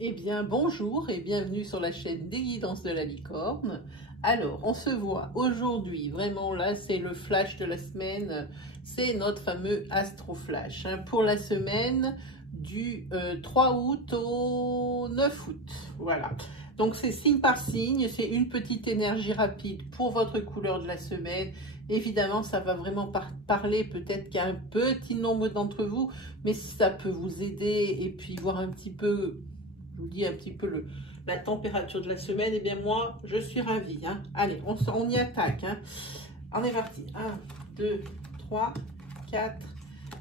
Eh bien, bonjour et bienvenue sur la chaîne des guidances de la licorne. Alors, on se voit aujourd'hui, vraiment là, c'est le flash de la semaine, c'est notre fameux Astro Flash pour la semaine du 3 août au 9 août. Voilà, donc c'est signe par signe, c'est une petite énergie rapide pour votre couleur de la semaine. Évidemment, ça va vraiment parler peut-être qu'à un petit nombre d'entre vous, mais si ça peut vous aider et puis voir un petit peu... Je vous dis un petit peu la température de la semaine, et bien moi, je suis ravie. Hein. Allez, on y attaque. Hein. On est parti. 1, 2, 3, 4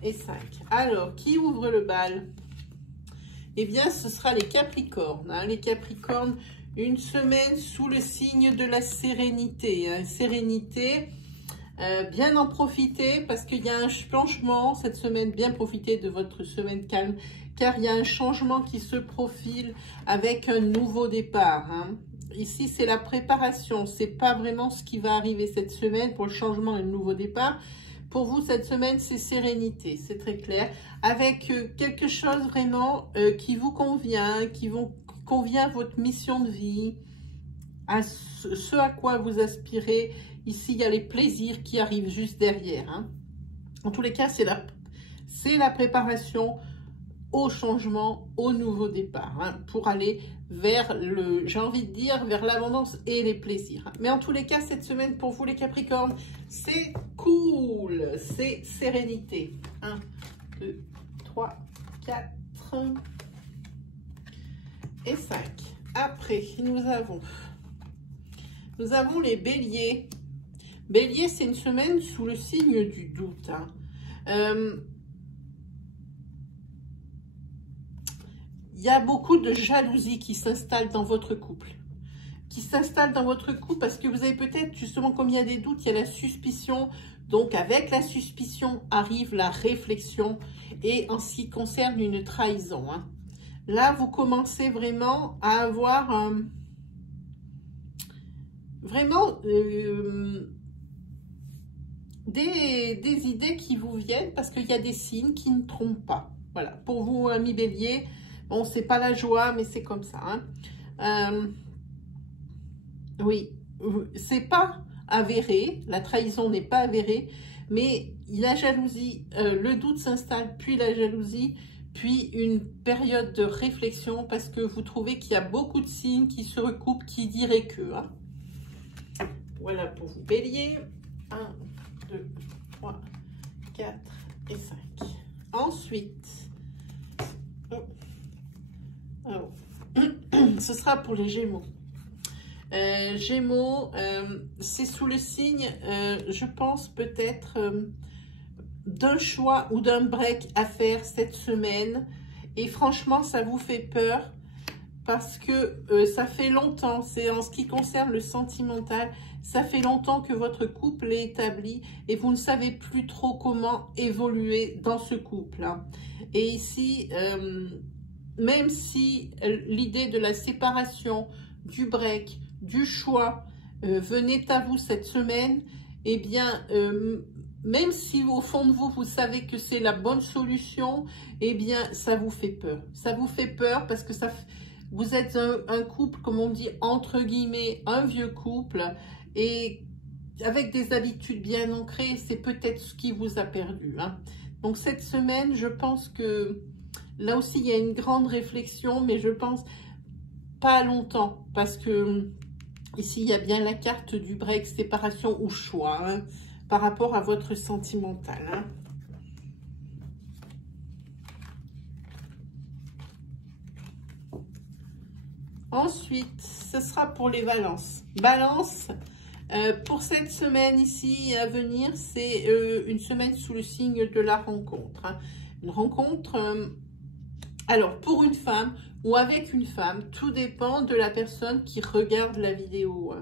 et 5. Alors, qui ouvre le bal? Eh bien, ce sera les Capricornes. Hein. Les Capricornes, une semaine sous le signe de la sérénité. Hein. Sérénité, bien en profiter parce qu'il y a un changement cette semaine. Bien profiter de votre semaine calme. Car il y a un changement qui se profile avec un nouveau départ. Hein. Ici, c'est la préparation. Ce n'est pas vraiment ce qui va arriver cette semaine pour le changement et le nouveau départ. Pour vous, cette semaine, c'est sérénité. C'est très clair. Avec quelque chose vraiment qui vous convient, convient à votre mission de vie, à ce à quoi vous aspirez. Ici, il y a les plaisirs qui arrivent juste derrière. Hein. En tous les cas, c'est la préparation au changement, au nouveau départ, hein, pour aller vers j'ai envie de dire, vers l'abondance et les plaisirs. Mais en tous les cas, cette semaine, pour vous les Capricornes, c'est cool, c'est sérénité. 1, 2, 3, 4 et 5. Après, nous avons les Béliers. Bélier, c'est une semaine sous le signe du doute. Hein. Il y a beaucoup de jalousie qui s'installe dans votre couple. Parce que vous avez peut-être, justement, comme il y a des doutes, il y a la suspicion. Donc, avec la suspicion arrive la réflexion. Et en ce qui concerne une trahison. Hein. Là, vous commencez vraiment à avoir vraiment des idées qui vous viennent. Parce qu'il y a des signes qui ne trompent pas. Voilà. Pour vous, amis Bélier, bon, c'est pas la joie, mais c'est comme ça. Hein. Oui, c'est pas avéré, la trahison n'est pas avérée, mais la jalousie, le doute s'installe, puis la jalousie, puis une période de réflexion, parce que vous trouvez qu'il y a beaucoup de signes qui se recoupent, qui diraient que. Hein. Voilà pour vous, Bélier. 1, 2, 3, 4 et 5. Ensuite... Alors, ce sera pour les Gémeaux. Gémeaux, c'est sous le signe, je pense peut-être, d'un choix ou d'un break à faire cette semaine. Et franchement, ça vous fait peur parce que ça fait longtemps, c'est en ce qui concerne le sentimental, ça fait longtemps que votre couple est établi et vous ne savez plus trop comment évoluer dans ce couple. Hein. Et ici... même si l'idée de la séparation, du break, du choix venait à vous cette semaine, eh bien, même si au fond de vous, vous savez que c'est la bonne solution, eh bien, ça vous fait peur. Ça vous fait peur parce que vous êtes un couple, comme on dit, entre guillemets, un vieux couple, et avec des habitudes bien ancrées, c'est peut-être ce qui vous a perdu. Hein. Donc, cette semaine, je pense que là aussi, il y a une grande réflexion, mais je pense pas longtemps, parce que ici, il y a bien la carte du break, séparation ou choix, hein, par rapport à votre sentimental. Hein. Ensuite, ce sera pour les balances. Balance, pour cette semaine ici à venir, c'est une semaine sous le signe de la rencontre. Hein. Une rencontre... alors, pour une femme ou avec une femme, tout dépend de la personne qui regarde la vidéo.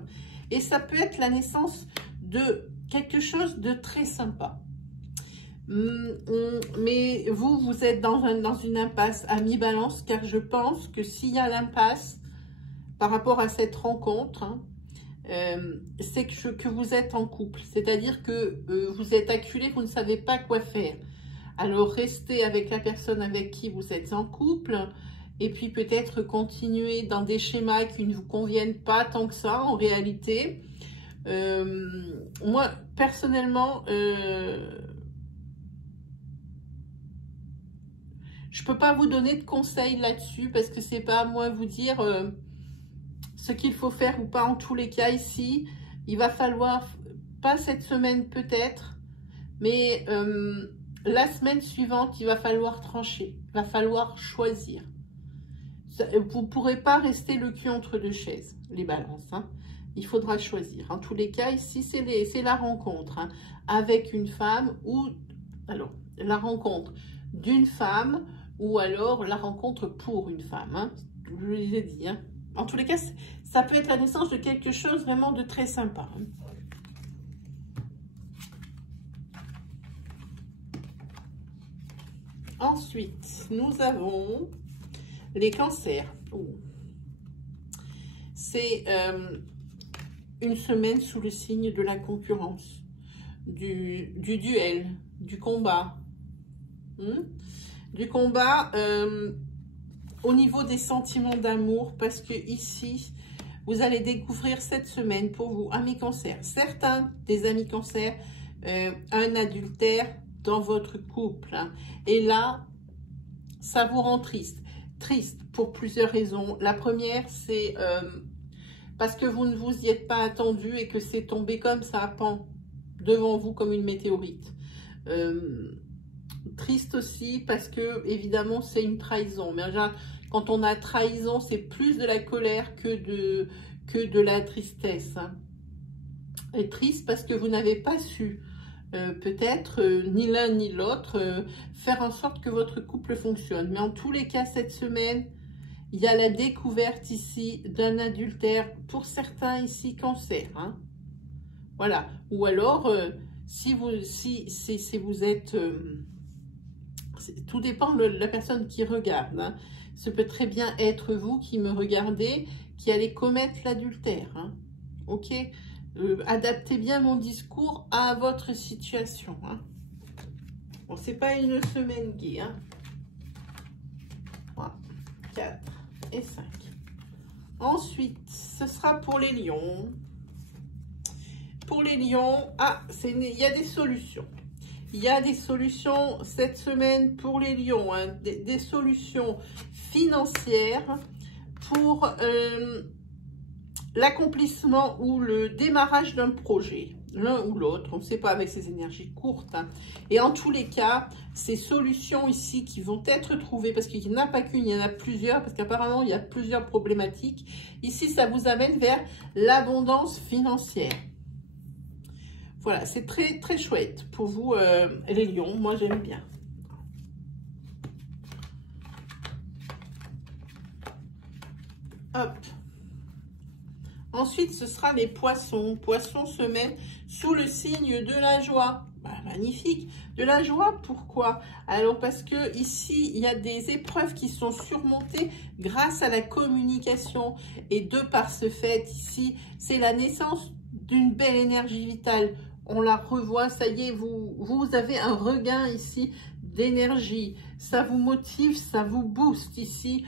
Et ça peut être la naissance de quelque chose de très sympa. Mais vous êtes dans une impasse à mi-balance, car je pense que s'il y a l'impasse par rapport à cette rencontre, hein, c'est que vous êtes en couple. C'est-à-dire que vous êtes acculé, vous ne savez pas quoi faire. Alors, restez avec la personne avec qui vous êtes en couple et puis peut-être continuer dans des schémas qui ne vous conviennent pas tant que ça en réalité. Moi, personnellement, je peux pas vous donner de conseils là-dessus parce que c'est pas à moi de vous dire ce qu'il faut faire ou pas. En tous les cas, ici, il va falloir, pas cette semaine peut-être, mais la semaine suivante, il va falloir trancher, il va falloir choisir. Vous ne pourrez pas rester le cul entre deux chaises, les balances. Hein. Il faudra choisir. En tous les cas, ici, c'est la rencontre hein, avec une femme ou... Alors, la rencontre d'une femme ou alors la rencontre pour une femme. Hein. Je vous l'ai dit. Hein. En tous les cas, ça peut être la naissance de quelque chose vraiment de très sympa. Hein. Ensuite, nous avons les cancers. Oh. C'est une semaine sous le signe de la concurrence, du duel, du combat. Du combat au niveau des sentiments d'amour, parce que ici, vous allez découvrir cette semaine pour vous, amis cancers, certains des amis cancers, un adultère dans votre couple. Hein. Et là, ça vous rend triste. Triste pour plusieurs raisons. La première, c'est parce que vous ne vous y êtes pas attendu et que c'est tombé comme ça, pan, devant vous comme une météorite. Triste aussi parce que, évidemment, c'est une trahison. Mais quand on a trahison, c'est plus de la colère que de la tristesse. Hein. Et triste parce que vous n'avez pas su, peut-être, ni l'un ni l'autre, faire en sorte que votre couple fonctionne. Mais en tous les cas, cette semaine, il y a la découverte ici d'un adultère pour certains ici cancer. Hein. Voilà. Ou alors, si vous êtes... tout dépend de la personne qui regarde. Hein. Ce peut très bien être vous qui me regardez, qui allez commettre l'adultère. Hein. Ok. Adaptez bien mon discours à votre situation. Hein. Bon, c'est pas une semaine gaie. Hein. 3, 4 et 5. Ensuite, ce sera pour les lions. Pour les lions, il y a des solutions. Il y a des solutions cette semaine pour les lions. Hein, des solutions financières pour... l'accomplissement ou le démarrage d'un projet, l'un ou l'autre, on ne sait pas avec ces énergies courtes. Hein. Et en tous les cas, ces solutions ici qui vont être trouvées, parce qu'il n'y en a pas qu'une, il y en a plusieurs, parce qu'apparemment, il y a plusieurs problématiques. Ici, ça vous amène vers l'abondance financière. Voilà, c'est très, très chouette pour vous, les lions. Moi, j'aime bien. Hop. Ensuite, ce sera les poissons. Poissons se mettent sous le signe de la joie. Bah, magnifique. De la joie, pourquoi? Alors, parce que ici, il y a des épreuves qui sont surmontées grâce à la communication. Et de par ce fait, ici, c'est la naissance d'une belle énergie vitale. On la revoit, ça y est, vous avez un regain ici d'énergie. Ça vous motive, ça vous booste ici.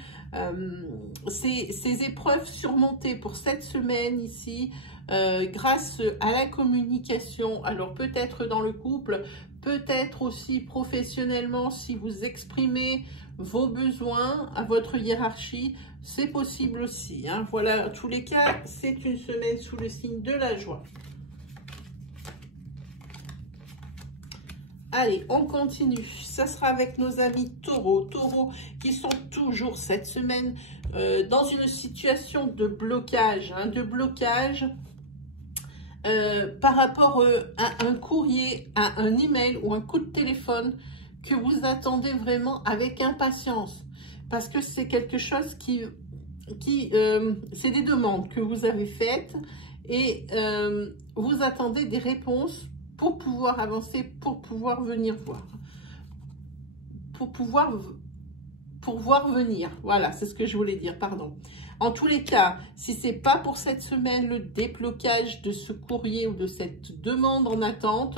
Ces épreuves surmontées pour cette semaine ici, grâce à la communication, alors peut-être dans le couple, peut-être aussi professionnellement, si vous exprimez vos besoins à votre hiérarchie, c'est possible aussi. Hein. Voilà, en tous les cas, c'est une semaine sous le signe de la joie. Allez, on continue. Ça sera avec nos amis taureaux. Taureaux qui sont toujours cette semaine dans une situation de blocage. Hein, par rapport à un courrier, à un email ou un coup de téléphone que vous attendez vraiment avec impatience. Parce que c'est quelque chose c'est des demandes que vous avez faites et vous attendez des réponses pour pouvoir avancer, pour pouvoir venir voir. Pour voir venir. Voilà, c'est ce que je voulais dire, pardon. En tous les cas, si ce n'est pas pour cette semaine le déblocage de ce courrier ou de cette demande en attente,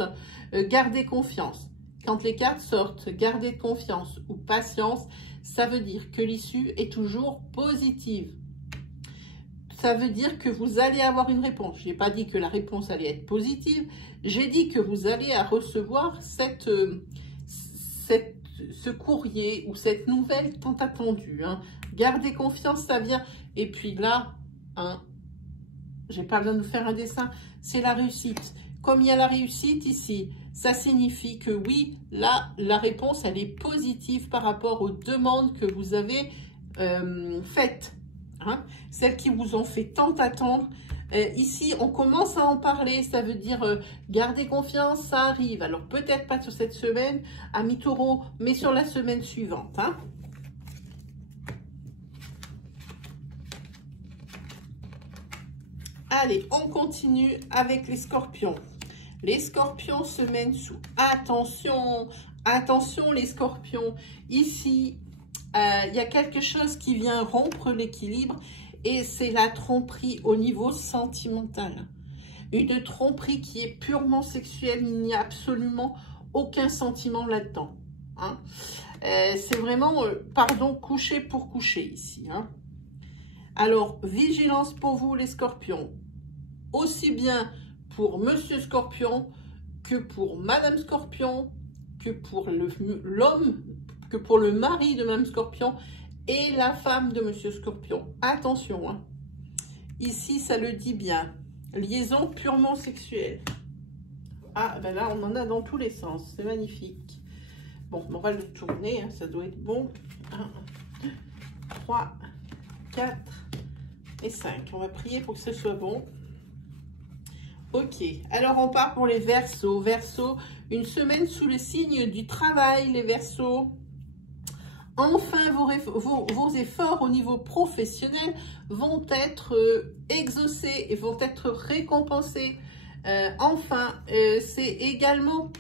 gardez confiance. Quand les cartes sortent, gardez confiance ou patience. ça veut dire que l'issue est toujours positive. Ça veut dire que vous allez avoir une réponse. Je n'ai pas dit que la réponse allait être positive. J'ai dit que vous allez recevoir ce courrier ou cette nouvelle tant attendue. Hein. Gardez confiance, ça vient. Et puis là, hein, j'ai pas besoin de vous faire un dessin, c'est la réussite. Comme il y a la réussite ici, ça signifie que oui, là, la réponse, elle est positive par rapport aux demandes que vous avez faites. Hein, celles qui vous ont fait tant attendre. Ici, on commence à en parler, ça veut dire gardez confiance, ça arrive. Alors, peut-être pas sur cette semaine, amis taureaux, mais sur la semaine suivante. Hein. Allez, on continue avec les scorpions. Les scorpions se mènent sous attention. Attention, les scorpions. Ici, il y a quelque chose qui vient rompre l'équilibre et c'est la tromperie au niveau sentimental. Une tromperie qui est purement sexuelle, il n'y a absolument aucun sentiment là-dedans. Hein. C'est vraiment, pardon, coucher pour coucher ici. Hein. Alors, vigilance pour vous les scorpions, aussi bien pour Monsieur Scorpion que pour Madame Scorpion, que pour l'homme, que pour le mari de Mme Scorpion et la femme de Monsieur Scorpion. Attention, hein. Ici, ça le dit bien. Liaison purement sexuelle. Ah, ben là, on en a dans tous les sens. C'est magnifique. Bon, on va le tourner, hein, ça doit être bon. 1, 2, 3, 4 et 5. On va prier pour que ce soit bon. Ok, alors on part pour les Verseaux. Verseaux, une semaine sous le signe du travail, les Verseaux. Enfin, vos efforts au niveau professionnel vont être exaucés et vont être récompensés. Enfin, c'est également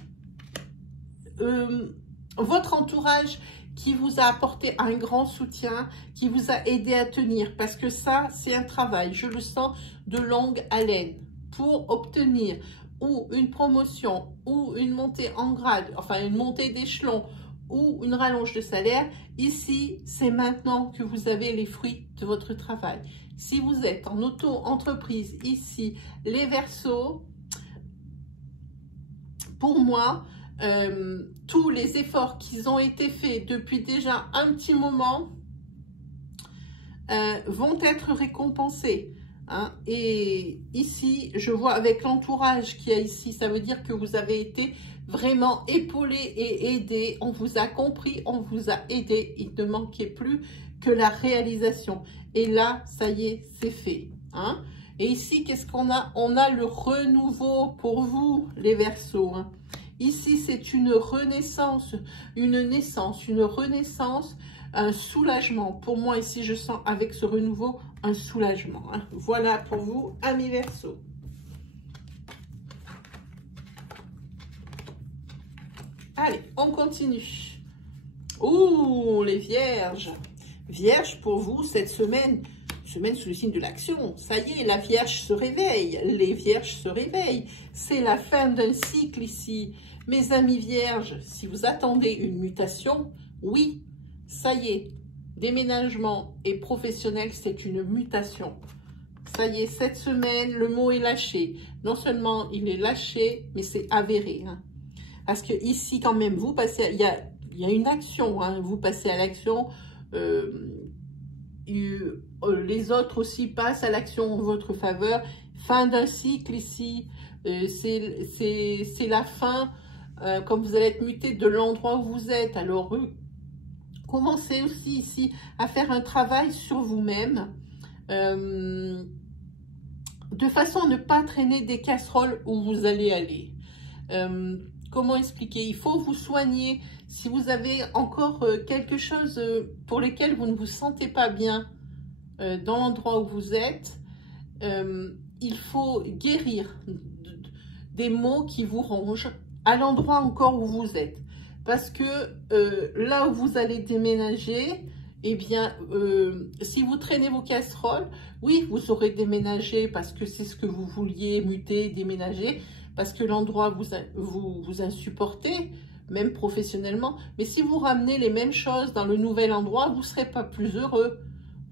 votre entourage qui vous a apporté un grand soutien, qui vous a aidé à tenir. Parce que ça, c'est un travail, je le sens, de longue haleine. Pour obtenir ou une promotion ou une montée en grade, enfin une montée d'échelon ou une rallonge de salaire, ici, c'est maintenant que vous avez les fruits de votre travail. Si vous êtes en auto-entreprise, ici, les Verseaux, pour moi, tous les efforts qui ont été faits depuis déjà un petit moment vont être récompensés. Hein, et ici, je vois avec l'entourage qu'il y a ici, ça veut dire que vous avez été vraiment épaulé et aidé. On vous a compris, on vous a aidé. Il ne manquait plus que la réalisation. Et là, ça y est, c'est fait. Hein. Et ici, qu'est-ce qu'on a? On a le renouveau pour vous, les Verseaux. Hein. Ici, c'est une renaissance, une naissance, une renaissance, un soulagement. Pour moi, ici, je sens avec ce renouveau un soulagement. Hein. Voilà pour vous, amis Verseaux. Allez, on continue. Ouh, les Vierges. Vierges, pour vous, cette semaine sous le signe de l'action. Ça y est, la Vierge se réveille. Les Vierges se réveillent. C'est la fin d'un cycle ici. Mes amis Vierges, si vous attendez une mutation, oui, ça y est. Déménagement et professionnel, c'est une mutation. Ça y est, cette semaine, le mot est lâché. Non seulement il est lâché, mais c'est avéré. Hein. Parce que ici, quand même, vous passez, il y a une action. Hein, vous passez à l'action. Les autres aussi passent à l'action en votre faveur. Fin d'un cycle ici. C'est la fin, comme vous allez être muté de l'endroit où vous êtes. Alors, commencez aussi ici à faire un travail sur vous-même. De façon à ne pas traîner des casseroles où vous allez aller. Comment expliquer? Il faut vous soigner. Si vous avez encore quelque chose pour lequel vous ne vous sentez pas bien dans l'endroit où vous êtes, il faut guérir des maux qui vous rongent à l'endroit encore où vous êtes. Parce que là où vous allez déménager, eh bien, si vous traînez vos casseroles, oui, vous aurez déménagé parce que c'est ce que vous vouliez, muter, déménager, parce que l'endroit vous insupportez, même professionnellement. Mais si vous ramenez les mêmes choses dans le nouvel endroit, vous ne serez pas plus heureux.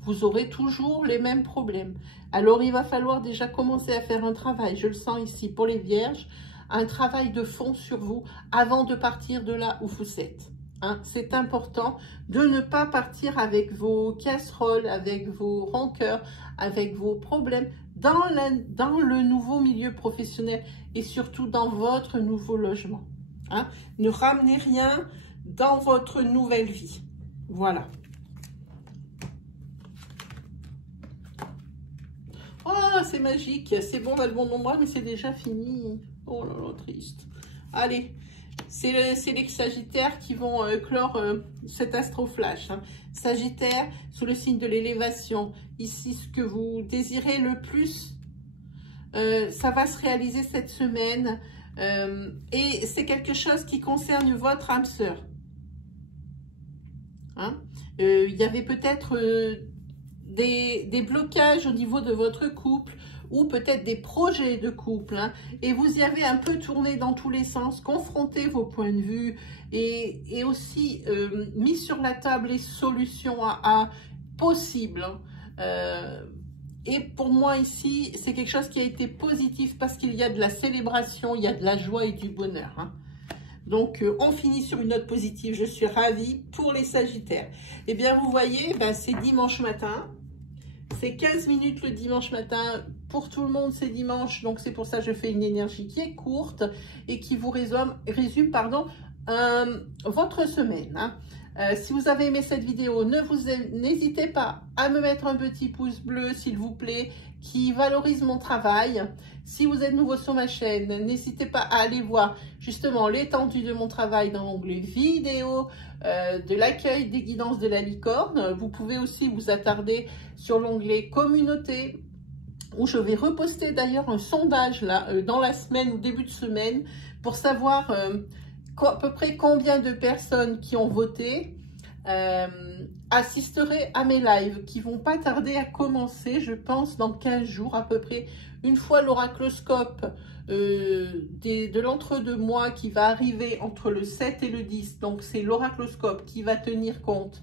Vous aurez toujours les mêmes problèmes. Alors, il va falloir déjà commencer à faire un travail, je le sens ici pour les vierges, un travail de fond sur vous avant de partir de là où vous êtes. Hein, c'est important de ne pas partir avec vos casseroles, avec vos rancœurs, avec vos problèmes dans le nouveau milieu professionnel et surtout dans votre nouveau logement. Hein. Ne ramenez rien dans votre nouvelle vie. Voilà. Oh, c'est magique. C'est bon, on a le bon nombre, mais c'est déjà fini. Oh là là, triste. Allez. C'est les Sagittaires qui vont clore cet astroflash. Hein. Sagittaire, sous le signe de l'élévation. Ici, ce que vous désirez le plus, ça va se réaliser cette semaine. Et c'est quelque chose qui concerne votre âme sœur. Hein. Il y avait peut-être des blocages au niveau de votre couple, ou peut-être des projets de couple, hein, et vous y avez un peu tourné dans tous les sens, confronté vos points de vue, et aussi mis sur la table les solutions possibles. Et pour moi ici, c'est quelque chose qui a été positif, parce qu'il y a de la célébration, il y a de la joie et du bonheur. Hein. Donc, on finit sur une note positive. Je suis ravie pour les Sagittaires. Eh bien, vous voyez, ben, c'est dimanche matin. C'est 15 minutes le dimanche matin. Pour tout le monde, c'est dimanche. Donc, c'est pour ça que je fais une énergie qui est courte et qui vous résume votre semaine. Hein. Si vous avez aimé cette vidéo, n'hésitez pas à me mettre un petit pouce bleu, s'il vous plaît, qui valorise mon travail. Si vous êtes nouveau sur ma chaîne, n'hésitez pas à aller voir justement l'étendue de mon travail dans l'onglet vidéo de l'accueil des guidances de la licorne. Vous pouvez aussi vous attarder sur l'onglet communauté, où je vais reposter d'ailleurs un sondage là dans la semaine ou début de semaine pour savoir à peu près combien de personnes qui ont voté assisteraient à mes lives qui vont pas tarder à commencer, je pense dans 15 jours à peu près, une fois l'oracloscope de l'entre-deux-mois qui va arriver entre le 7 et le 10. Donc c'est l'oracloscope qui va tenir compte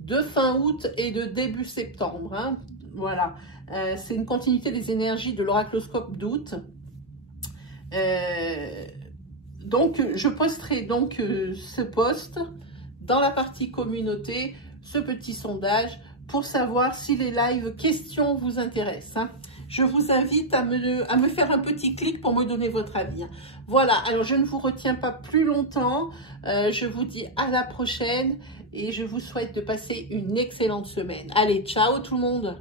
de fin août et de début septembre. Hein. Voilà, c'est une continuité des énergies de l'oracloscope d'août. Donc, je posterai donc ce post dans la partie communauté, ce petit sondage, pour savoir si les lives questions vous intéressent. Hein. Je vous invite à me faire un petit clic pour me donner votre avis. Hein. Voilà, alors je ne vous retiens pas plus longtemps. Je vous dis à la prochaine et je vous souhaite de passer une excellente semaine. Allez, ciao tout le monde!